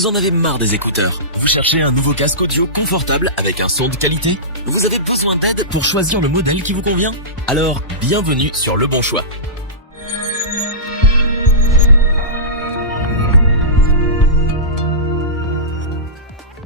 Vous en avez marre des écouteurs? Vous cherchez un nouveau casque audio confortable avec un son de qualité? Vous avez besoin d'aide pour choisir le modèle qui vous convient? Alors, bienvenue sur Le Bon Choix.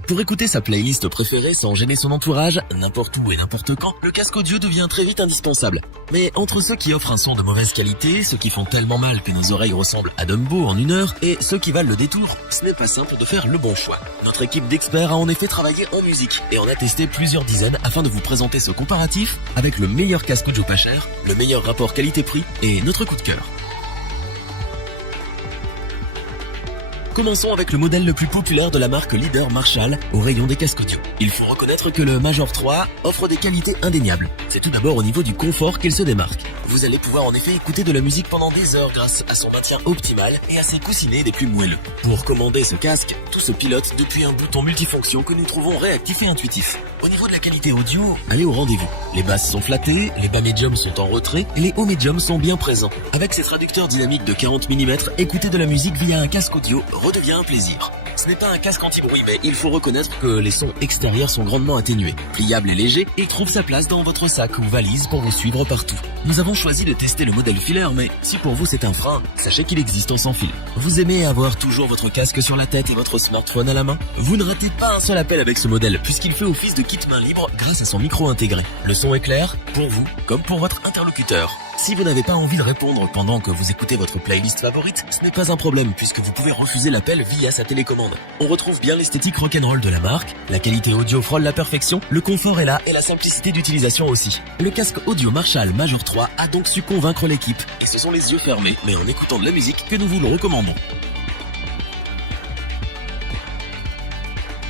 Pour écouter sa playlist préférée sans gêner son entourage, n'importe où et n'importe quand, le casque audio devient très vite indispensable. Mais entre ceux qui offrent un son de mauvaise qualité, ceux qui font tellement mal que nos oreilles ressemblent à Dumbo en 1 heure, et ceux qui valent le détour, ce n'est pas simple de faire le bon choix. Notre équipe d'experts a en effet travaillé en musique, et on a testé plusieurs dizaines afin de vous présenter ce comparatif avec le meilleur casque audio pas cher, le meilleur rapport qualité-prix et notre coup de cœur. Commençons avec le modèle le plus populaire de la marque leader Marshall au rayon des casques audio. Il faut reconnaître que le Major 3 offre des qualités indéniables. C'est tout d'abord au niveau du confort qu'il se démarque. Vous allez pouvoir en effet écouter de la musique pendant des heures grâce à son maintien optimal et à ses coussinets des plus moelleux. Pour commander ce casque, tout se pilote depuis un bouton multifonction que nous trouvons réactif et intuitif. Au niveau de la qualité audio, allez au rendez-vous. Les basses sont flattées, les bas médiums sont en retrait et les hauts médiums sont bien présents. Avec ses traducteurs dynamiques de 40 mm, écouter de la musique via un casque audio redevient un plaisir. Ce n'est pas un casque anti-bruit, mais il faut reconnaître que les sons extérieurs sont grandement atténués. Pliable et léger, il trouve sa place dans votre sac ou valise pour vous suivre partout. Nous avons choisi de tester le modèle filaire, mais si pour vous c'est un frein, sachez qu'il existe en sans fil. Vous aimez avoir toujours votre casque sur la tête et votre smartphone à la main? Vous ne ratez pas un seul appel avec ce modèle, puisqu'il fait office de kit main libre grâce à son micro intégré. Le son est clair, pour vous, comme pour votre interlocuteur. Si vous n'avez pas envie de répondre pendant que vous écoutez votre playlist favorite, ce n'est pas un problème puisque vous pouvez refuser l'appel via sa télécommande. On retrouve bien l'esthétique rock'n'roll de la marque, la qualité audio frôle la perfection, le confort est là et la simplicité d'utilisation aussi. Le casque audio Marshall Major 3 a donc su convaincre l'équipe et ce sont les yeux fermés, mais en écoutant de la musique que nous vous le recommandons.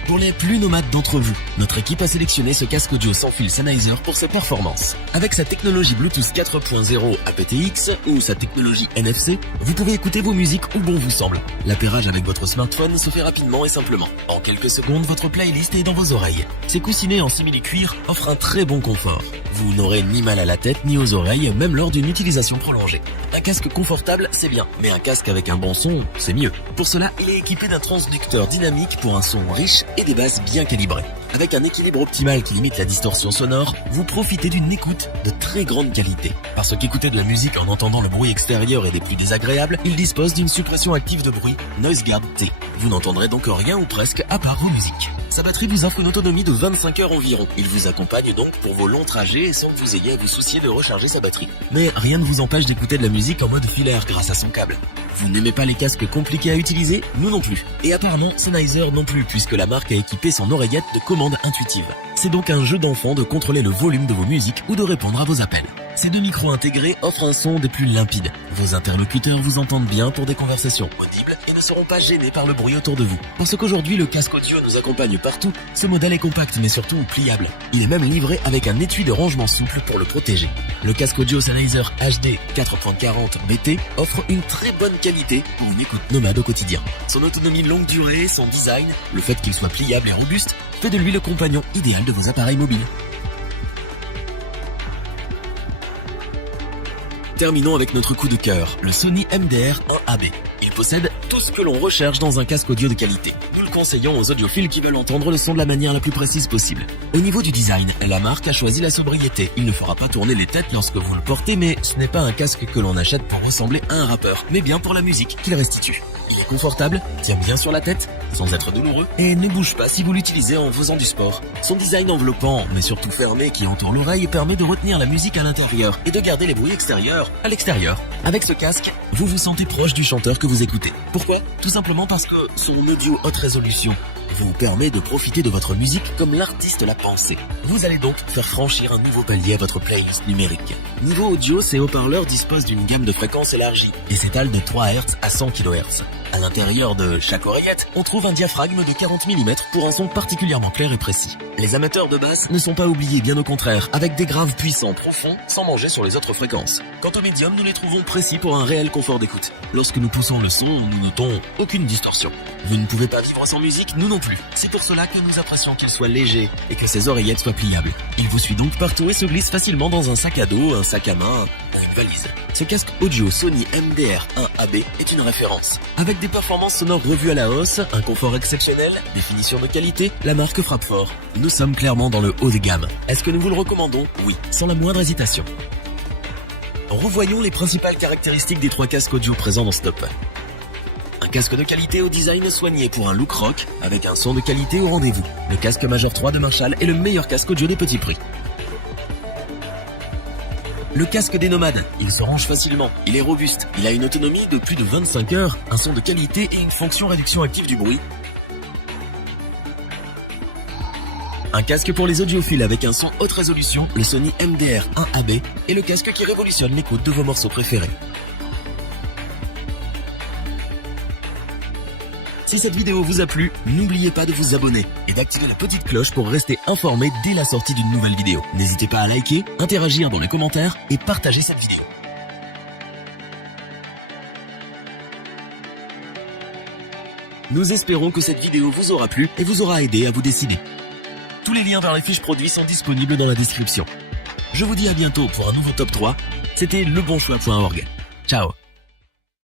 Pour les plus nomades d'entre vous, notre équipe a sélectionné ce casque audio sans fil Sennheiser pour ses performances. Avec sa technologie Bluetooth 4.0 aptX ou sa technologie NFC, vous pouvez écouter vos musiques où bon vous semble. L'appairage avec votre smartphone se fait rapidement et simplement. En quelques secondes, votre playlist est dans vos oreilles. Ces coussinets en simili-cuir offrent un très bon confort. Vous n'aurez ni mal à la tête ni aux oreilles, même lors d'une utilisation prolongée. Un casque confortable, c'est bien, mais un casque avec un bon son, c'est mieux. Pour cela, il est équipé d'un transducteur dynamique pour un son riche et des basses bien calibrées. Avec un équilibre optimal qui limite la distorsion sonore, vous profitez d'une écoute de très grande qualité. Parce qu'écouter de la musique en entendant le bruit extérieur est des plus désagréables, il dispose d'une suppression active de bruit Noise Guard T. Vous n'entendrez donc rien ou presque à part vos musiques. Sa batterie vous offre une autonomie de 25 heures environ. Il vous accompagne donc pour vos longs trajets sans que vous ayez à vous soucier de recharger sa batterie. Mais rien ne vous empêche d'écouter de la musique en mode filaire grâce à son câble. Vous n'aimez pas les casques compliqués à utiliser? Nous non plus. Et apparemment Sennheiser non plus, puisque la marque a équipé son oreillette de commande intuitive. C'est donc un jeu d'enfant de contrôler le volume de vos musiques ou de répondre à vos appels. Ces deux micros intégrés offrent un son des plus limpides. Vos interlocuteurs vous entendent bien pour des conversations audibles et ne seront pas gênés par le bruit autour de vous. Parce qu'aujourd'hui le casque audio nous accompagne partout, ce modèle est compact mais surtout pliable. Il est même livré avec un étui de rangement souple pour le protéger. Le casque audio Sennheiser HD 4.40 BT offre une très bonne qualité pour une écoute nomade au quotidien. Son autonomie longue durée, son design, le fait qu'il soit pliable et robuste, fait de lui le compagnon idéal de vos appareils mobiles. Terminons avec notre coup de cœur, le Sony MDR 1AB. Il possède tout ce que l'on recherche dans un casque audio de qualité. Nous le conseillons aux audiophiles qui veulent entendre le son de la manière la plus précise possible. Au niveau du design, la marque a choisi la sobriété. Il ne fera pas tourner les têtes lorsque vous le portez, mais ce n'est pas un casque que l'on achète pour ressembler à un rappeur, mais bien pour la musique qu'il restitue. Il est confortable, tient bien sur la tête, sans être douloureux, et ne bouge pas si vous l'utilisez en faisant du sport. Son design enveloppant, mais surtout fermé qui entoure l'oreille, permet de retenir la musique à l'intérieur et de garder les bruits extérieurs à l'extérieur. Avec ce casque, vous vous sentez proche du chanteur que vous écoutez. Pourquoi? Tout simplement parce que son audio haute résolution vous permet de profiter de votre musique comme l'artiste l'a pensé. Vous allez donc faire franchir un nouveau palier à votre playlist numérique. Niveau audio, ces haut-parleurs disposent d'une gamme de fréquences élargie et s'étalent de 3 Hz à 100 kHz. À l'intérieur de chaque oreillette, on trouve un diaphragme de 40 mm pour un son particulièrement clair et précis. Les amateurs de basse ne sont pas oubliés, bien au contraire, avec des graves puissants profonds sans manger sur les autres fréquences. Quant aux médiums, nous les trouvons précis pour un réel confort d'écoute. Lorsque nous poussons le son, nous notons aucune distorsion. Vous ne pouvez pas vivre sans musique, nous non plus. C'est pour cela que nous apprécions qu'elle soit léger et que ses oreillettes soient pliables. Il vous suit donc partout et se glisse facilement dans un sac à dos, un sac à main ou une valise. Ce casque audio Sony MDR1AB est une référence. Avec des performances sonores revues à la hausse, un confort exceptionnel, des finitions de qualité, la marque frappe fort. Nous sommes clairement dans le haut de gamme. Est-ce que nous vous le recommandons? Oui, sans la moindre hésitation. Revoyons les principales caractéristiques des 3 casques audio présents dans ce top. Un casque de qualité au design soigné pour un look rock avec un son de qualité au rendez-vous. Le casque Major 3 de Marshall est le meilleur casque audio des petits prix. Le casque des nomades, il se range facilement, il est robuste, il a une autonomie de plus de 25 heures, un son de qualité et une fonction réduction active du bruit. Un casque pour les audiophiles avec un son haute résolution, le Sony MDR1AB, est le casque qui révolutionne l'écoute de vos morceaux préférés. Si cette vidéo vous a plu, n'oubliez pas de vous abonner et d'activer la petite cloche pour rester informé dès la sortie d'une nouvelle vidéo. N'hésitez pas à liker, interagir dans les commentaires et partager cette vidéo. Nous espérons que cette vidéo vous aura plu et vous aura aidé à vous décider. Tous les liens vers les fiches produits sont disponibles dans la description. Je vous dis à bientôt pour un nouveau top 3. C'était lebonchoix.org. Ciao.